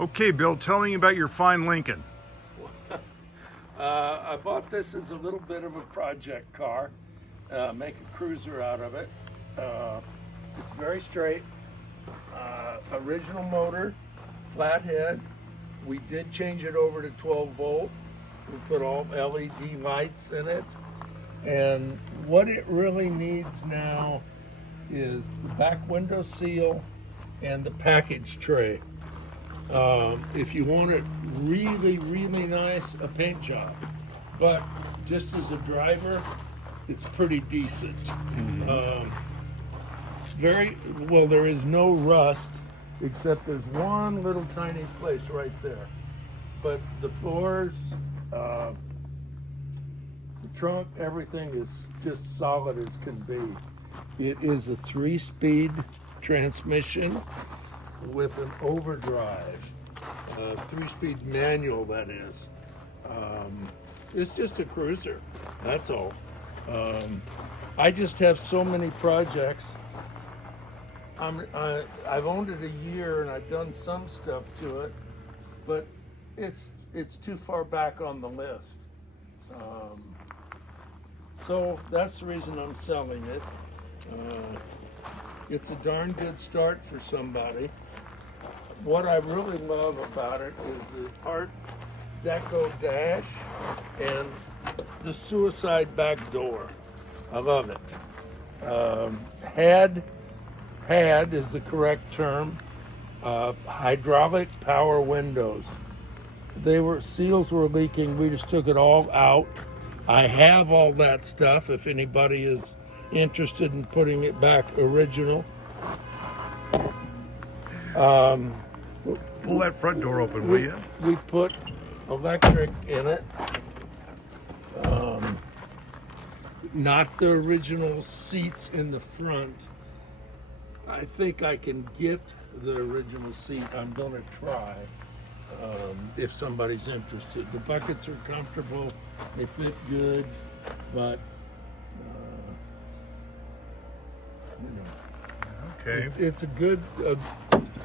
Okay, Bill, tell me about your fine Lincoln. I bought this as a little bit of a project car, make a cruiser out of it. It's very straight, original motor, flathead. We did change it over to 12 volt. We put all LED lights in it. And what it really needs now is the back window seal and the package tray. If you want it really, really nice, a paint job. But just as a driver, it's pretty decent. Very well, there is no rust, except there's one little tiny place right there. But the floors, the trunk, everything is just solid as can be. It is a 3-speed transmission with an overdrive, 3-speed manual, that is. It's just a cruiser, that's all. I just have so many projects. I've owned it a year and I've done some stuff to it, but it's too far back on the list. So that's the reason I'm selling it. It's a darn good start for somebody. What I really love about it is the Art Deco dash and the suicide back door. I love it. Had is the correct term. Hydraulic power windows. Seals were leaking. We just took it all out. I have all that stuff if anybody is interested in putting it back original. Pull that front door open, will you? We put electric in it. Not the original seats in the front. I think I can get the original seat. I'm going to try if somebody's interested. The buckets are comfortable. They fit good, but Okay. it's a good,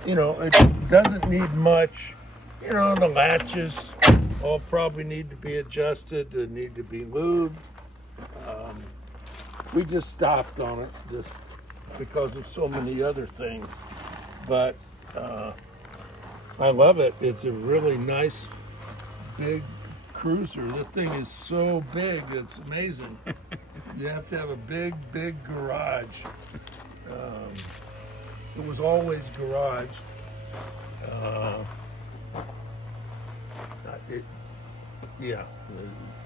it doesn't need much. The latches all probably need to be adjusted, they need to be lubed. We just stopped on it just because of so many other things. But I love it. It's a really nice, big cruiser. The thing is so big, it's amazing. You have to have a big, big garage. It was always garage.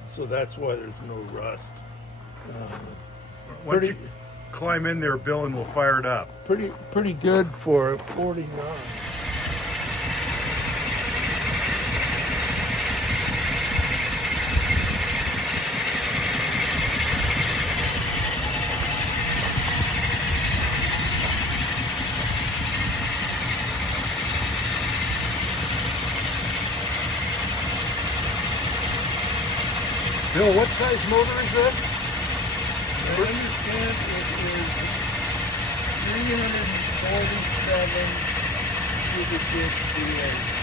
So that's why there's no rust. Why don't you climb in there, Bill, and we'll fire it up. Pretty good for 49. Bill, what size motor is this? I understand it is 347 cubic inch V8.